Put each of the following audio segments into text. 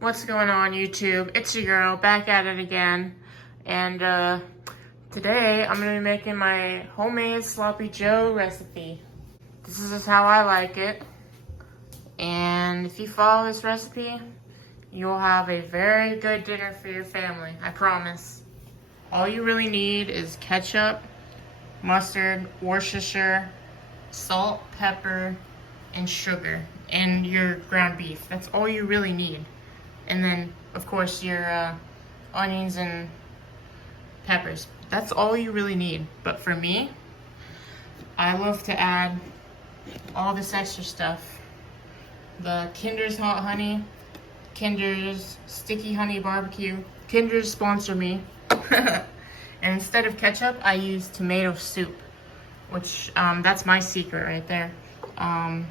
What's going on, YouTube? It's your girl, back at it again. And today I'm gonna be making my homemade sloppy joe recipe. This is just how I like it. And if you follow this recipe, you'll have a very good dinner for your family, I promise. All you really need is ketchup, mustard, Worcestershire, salt, pepper, and sugar, and your ground beef. That's all you really need. And then, of course, your onions and peppers. That's all you really need. But for me, I love to add all this extra stuff. The Kinder's Hot Honey, Kinder's Sticky Honey Barbecue. Kinder's sponsor me. And instead of ketchup, I use tomato soup, which that's my secret right there. And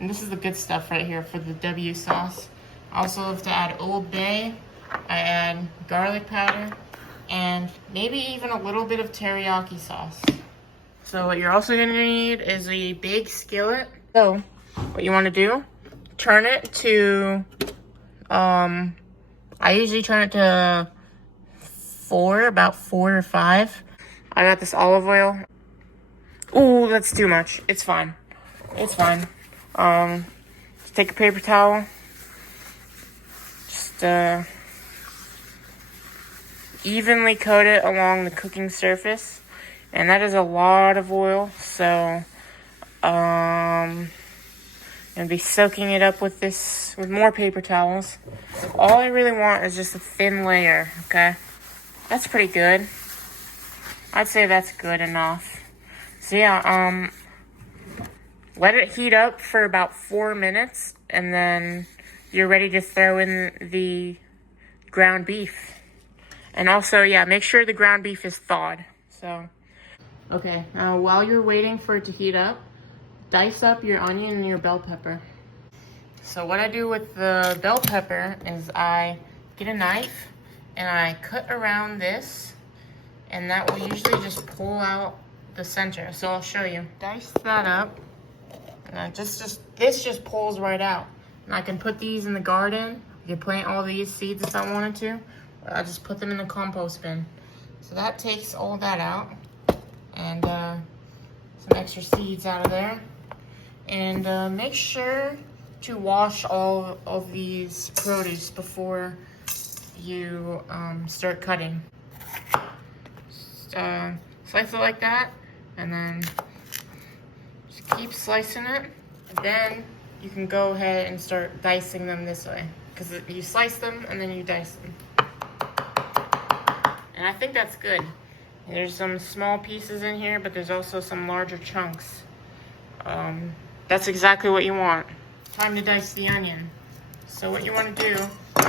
this is the good stuff right here for the W sauce. I also love to add Old Bay. I add garlic powder and maybe even a little bit of teriyaki sauce. So what you're also gonna need is a big skillet. So what you wanna do, turn it to, I usually turn it to about 4 or 5. I got this olive oil. Ooh, that's too much. It's fine. It's fine. Just take a paper towel. Just evenly coat it along the cooking surface. And that is a lot of oil, so I'm gonna be soaking it up with more paper towels. All I really want is just a thin layer, okay? That's pretty good. I'd say that's good enough. So yeah, let it heat up for about 4 minutes, and then you're ready to throw in the ground beef. And also, yeah, make sure the ground beef is thawed. So, okay, now while you're waiting for it to heat up, dice up your onion and your bell pepper. So what I do with the bell pepper is I get a knife and I cut around this, and that will usually just pull out the center. So I'll show you. Dice that up, and this just pulls right out. And I can put these in the garden. I can plant all these seeds if I wanted to, or I just put them in the compost bin. So that takes all that out, and some extra seeds out of there. And make sure to wash all of these produce before you start cutting. Just, slice it like that, and then just keep slicing it. And then you can go ahead and start dicing them this way, because you slice them and then you dice them. And I think that's good. There's some small pieces in here, but there's also some larger chunks. That's exactly what you want. Time to dice the onion. So what you want to do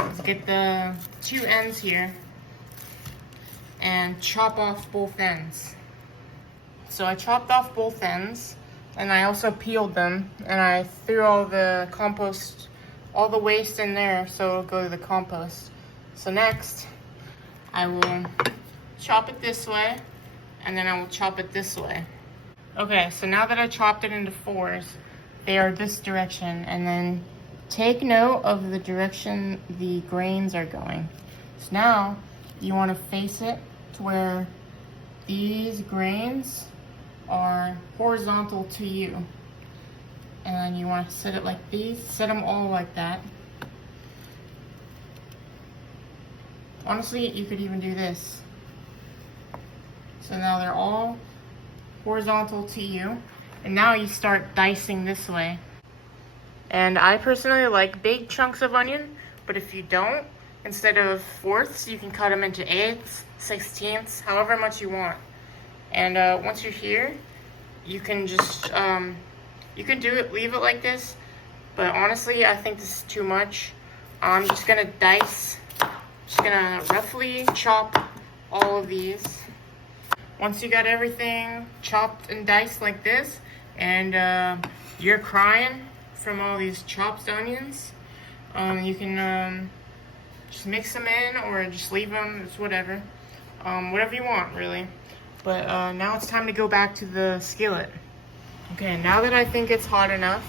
is get the 2 ends here and chop off both ends. So I chopped off both ends, and I also peeled them, and I threw all the compost, all the waste in there, so it'll go to the compost. So next, I will chop it this way, and then I will chop it this way. Okay, so now that I chopped it into 4s, they are this direction, and then take note of the direction the grains are going. So now you want to face it to where these grains are horizontal to you. And then you want to set it like these, set them all like that. Honestly, you could even do this. So now they're all horizontal to you. And now you start dicing this way. And I personally like big chunks of onion, but if you don't, instead of 4ths, you can cut them into 8ths, 16ths, however much you want. And once you're here, you can just, you can do it, leave it like this, but honestly, I think this is too much. I'm just gonna roughly chop all of these. Once you got everything chopped and diced like this, and you're crying from all these chopped onions, you can just mix them in or just leave them. It's whatever. Whatever you want, really. But now it's time to go back to the skillet. Okay, now that I think it's hot enough,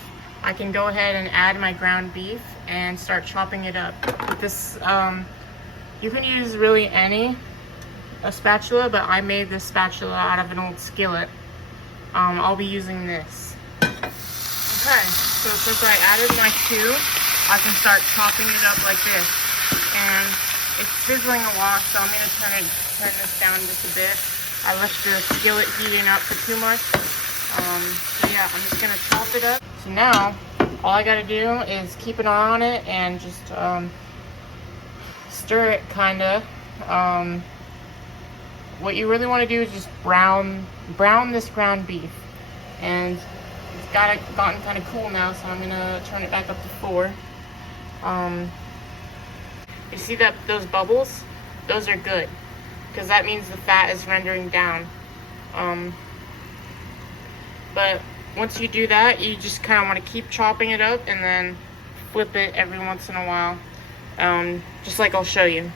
I can go ahead and add my ground beef and start chopping it up. With this, you can use really a spatula, but I made this spatula out of an old skillet. I'll be using this. Okay, so since I added my two, I can start chopping it up like this. And it's sizzling a lot, so I'm gonna turn this down just a bit. I left the skillet heating up for too much. So yeah, I'm just gonna chop it up. So now, all I gotta do is keep an eye on it and just stir it kinda. What you really wanna do is just brown this ground beef. And it's gotten kind of cool now, so I'm gonna turn it back up to 4. You see those bubbles? Those are good, because that means the fat is rendering down. But once you do that, you just kind of want to keep chopping it up and then flip it every once in a while, just like I'll show you.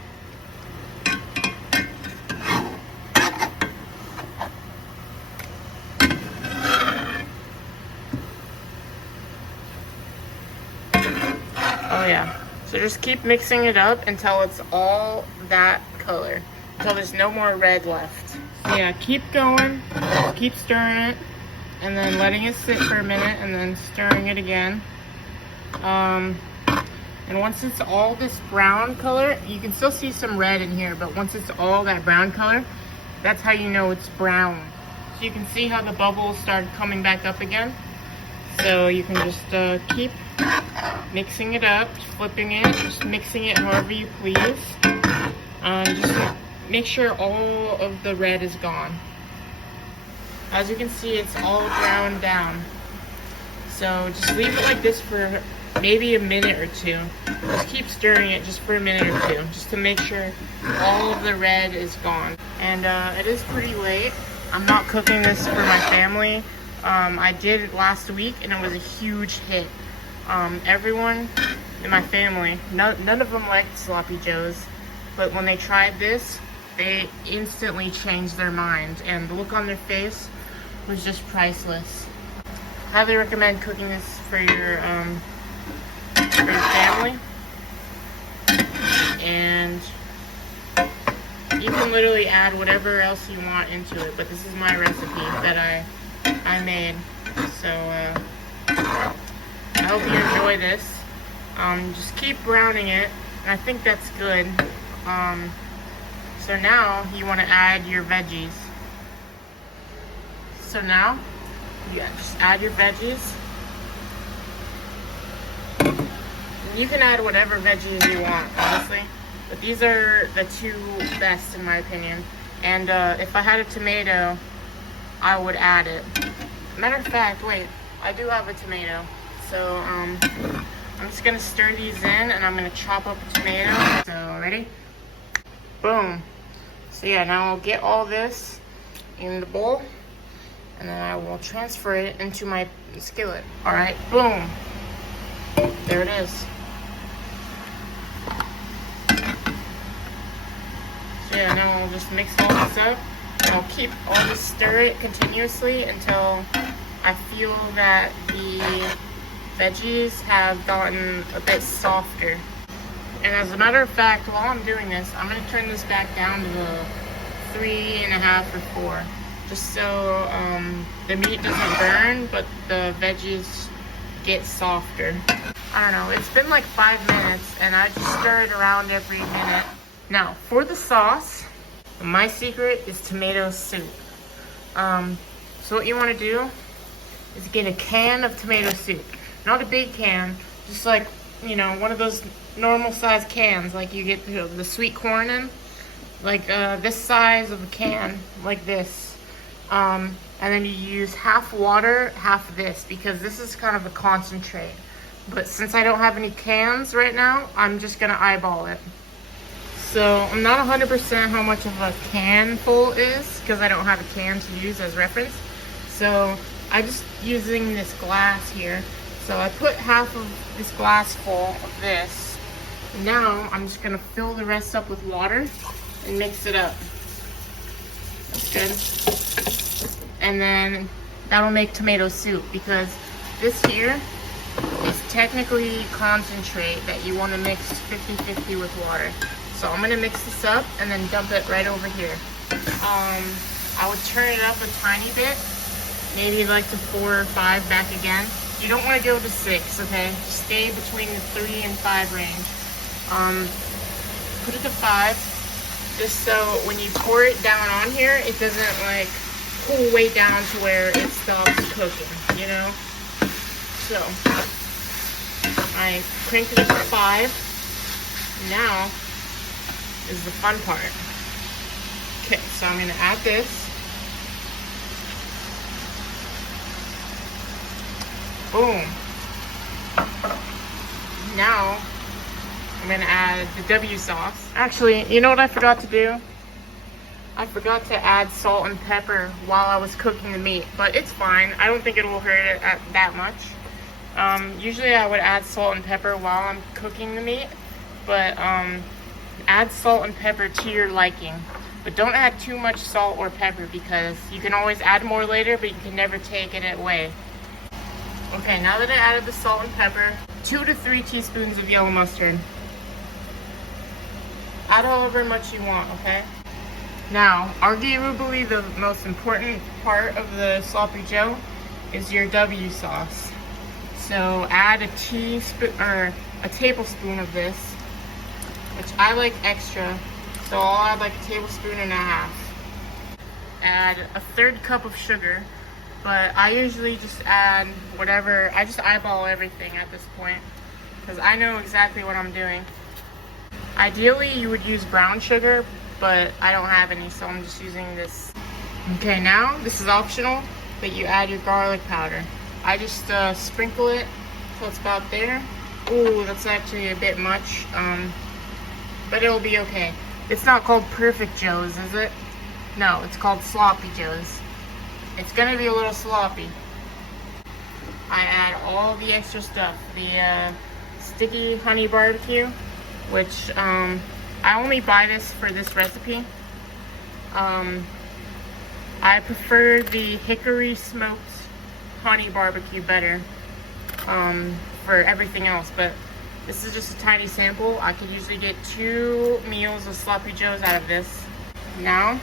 Oh yeah. So just keep mixing it up until it's all that color, until there's no more red left. So yeah, keep going, keep stirring it, and then letting it sit for a minute, and then stirring it again. And once it's all this brown color, you can still see some red in here, but once it's all that brown color, that's how you know it's brown. So you can see how the bubbles started coming back up again. So you can just keep mixing it up, flipping it, just mixing it however you please. Just make sure all of the red is gone. As you can see, it's all browned down. So just leave it like this for maybe a minute or two. Just keep stirring it just for a minute or two, just to make sure all of the red is gone. And it is pretty late. I'm not cooking this for my family. I did it last week and it was a huge hit. Everyone in my family, none of them liked sloppy joes, but when they tried this, they instantly changed their mind, and the look on their face was just priceless. Highly recommend cooking this for your family. And you can literally add whatever else you want into it, but this is my recipe that I made. So I hope you enjoy this. Just keep browning it, and I think that's good. So now you want to add your veggies. So now, yeah, just add your veggies. You can add whatever veggies you want, honestly, but these are the two best in my opinion. And if I had a tomato, I would add it. Matter of fact, wait, I do have a tomato. So I'm just gonna stir these in, and I'm gonna chop up a tomato. So ready? Boom. So yeah, now I'll get all this in the bowl, and then I will transfer it into my skillet. All right, boom. There it is. So yeah, now I'll just mix all this up. I'll just stir it continuously until I feel that the veggies have gotten a bit softer. And as a matter of fact, while I'm doing this, I'm going to turn this back down to the 3.5 or 4, just so the meat doesn't burn, but the veggies get softer. I don't know, it's been like 5 minutes, and I just stir it around every minute. Now, for the sauce, my secret is tomato soup. So what you want to do is get a can of tomato soup. Not a big can, just like, you know, one of those normal size cans, like you get the sweet corn in. Like this size of a can, like this. And then you use half water, half this, because this is kind of a concentrate. But since I don't have any cans right now, I'm just gonna eyeball it. So I'm not 100% how much of a can full is, because I don't have a can to use as reference. So I'm just using this glass here. So I put half of this glass full of this. Now I'm just gonna fill the rest up with water and mix it up. That's good. And then that'll make tomato soup, because this here is technically concentrate that you want to mix 50-50 with water. So I'm going to mix this up and then dump it right over here. I would turn it up a tiny bit, maybe like to 4 or 5 back again. You don't want to go to 6, okay? Just stay between the 3 and 5 range. Put it to 5, just so when you pour it down on here, it doesn't like cool way down to where it stops cooking, you know? So, I cranked it up to 5. Now is the fun part. Okay, so I'm gonna add this. Boom. Now, I'm gonna add the W sauce. Actually, you know what I forgot to do? I forgot to add salt and pepper while I was cooking the meat, but it's fine. I don't think it will hurt it that much. Usually I would add salt and pepper while I'm cooking the meat, but add salt and pepper to your liking. But don't add too much salt or pepper because you can always add more later, but you can never take it away. Okay, now that I added the salt and pepper, 2 to 3 teaspoons of yellow mustard. Add however much you want, okay? Now, arguably the most important part of the sloppy joe is your W sauce. So add a teaspoon or a tablespoon of this, which I like extra. So I'll add like a tablespoon and a half. Add a 1/3 cup of sugar, but I usually just add whatever. I just eyeball everything at this point because I know exactly what I'm doing. Ideally, you would use brown sugar, but I don't have any, so I'm just using this. Okay, now this is optional, but you add your garlic powder. I just sprinkle it till it's about there. Ooh, that's actually a bit much, but it'll be okay. It's not called perfect joes, is it? No, it's called sloppy joes. It's gonna be a little sloppy. I add all the extra stuff. The sticky honey barbecue, which I only buy this for this recipe. I prefer the hickory smoked honey barbecue better for everything else, but this is just a tiny sample. I could usually get 2 meals of sloppy joes out of this. Now,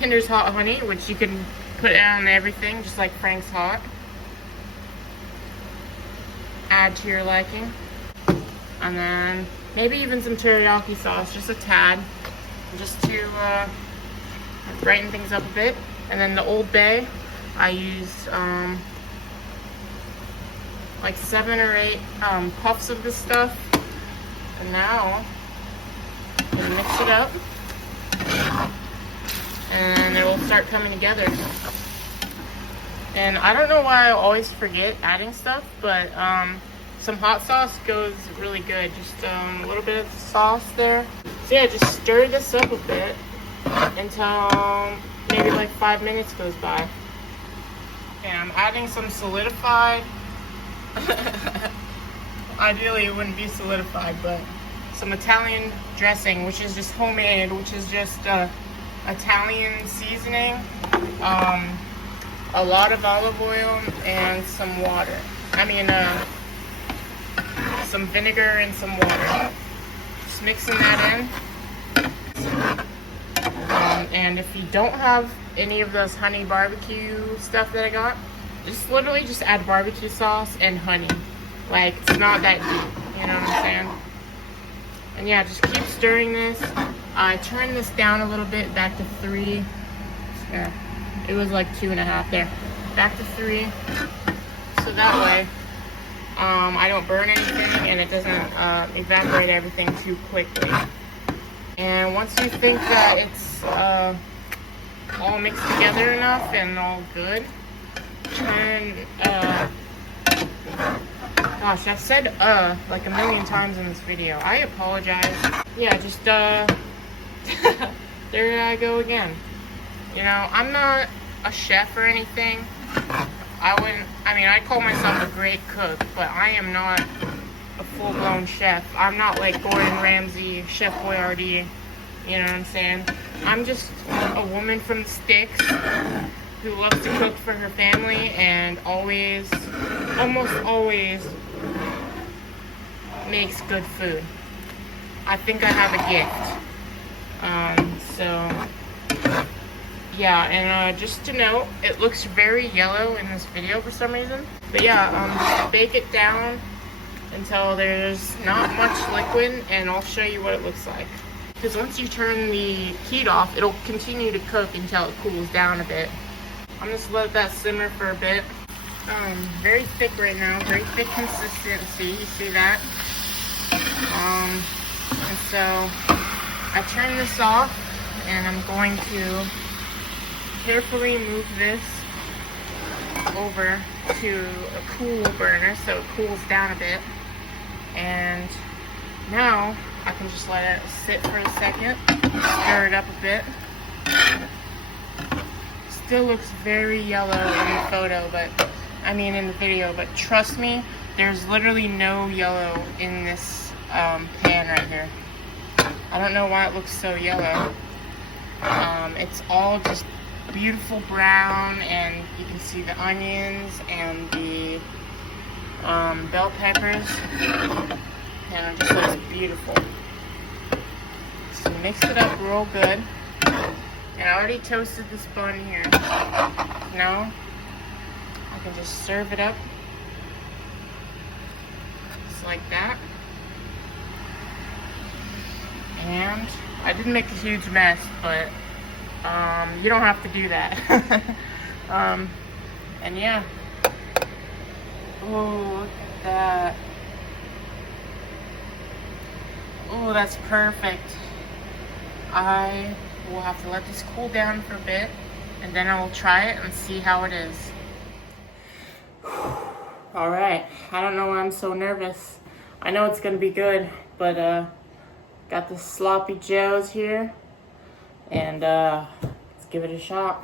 Kinder's Hot Honey, which you can put it on everything, just like Frank's Hot. Add to your liking. And then maybe even some teriyaki sauce, just a tad, just to brighten things up a bit. And then the Old Bay, I used like 7 or 8 puffs of this stuff. And now I'm gonna mix it up, and it will start coming together. And I don't know why I always forget adding stuff, but some hot sauce goes really good. Just a little bit of sauce there. So yeah, just stir this up a bit until maybe like 5 minutes goes by. And I'm adding some solidified, ideally it wouldn't be solidified, but some Italian dressing, which is just homemade, which is just Italian seasoning, a lot of olive oil, and some water. Some vinegar and some water. Just mixing that in. And if you don't have any of those honey barbecue stuff that I got, just literally just add barbecue sauce and honey. Like, it's not that deep, you know what I'm saying? And yeah, just keep stirring this. I turned this down a little bit, back to 3. Yeah, it was like 2.5 there. Back to 3, so that way I don't burn anything and it doesn't evaporate everything too quickly. And once you think that it's all mixed together enough and all good, turn, gosh, I've said like a million times in this video. I apologize. Yeah, just there I go again. You know, I'm not a chef or anything. I call myself a great cook, but I am not a full-blown chef. I'm not like Gordon Ramsay, Chef Boyardee, you know what I'm saying? I'm just a woman from the sticks who loves to cook for her family and almost always makes good food. I think I have a gift. Yeah, and just to note, it looks very yellow in this video for some reason. But yeah, just bake it down until there's not much liquid, and I'll show you what it looks like. Because once you turn the heat off, it'll continue to cook until it cools down a bit. I'm just let that simmer for a bit. Very thick right now, very thick consistency, you see that? And so I turn this off, and I'm going to carefully move this over to a cool burner so it cools down a bit. And now I can just let it sit for a second, stir it up a bit. Still looks very yellow in the photo, in the video, but trust me, there's literally no yellow in this pan right here. I don't know why it looks so yellow. It's all just beautiful brown, and you can see the onions and the bell peppers, and it just looks beautiful. So mix it up real good. And I already toasted this bun here. Now I can just serve it up just like that. And I didn't make a huge mess, but you don't have to do that. And yeah. Oh, look at that. Oh, that's perfect. I will have to let this cool down for a bit, and then I will try it and see how it is. Alright, I don't know why I'm so nervous. I know it's gonna be good, but got the sloppy joes here, and let's give it a shot.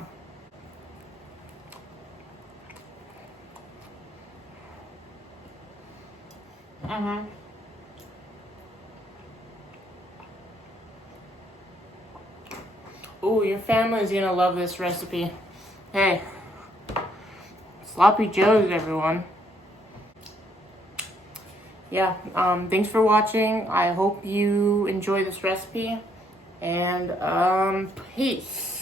Ooh, your family's gonna love this recipe. Hey, sloppy joes, everyone. Yeah, thanks for watching. I hope you enjoy this recipe, and peace.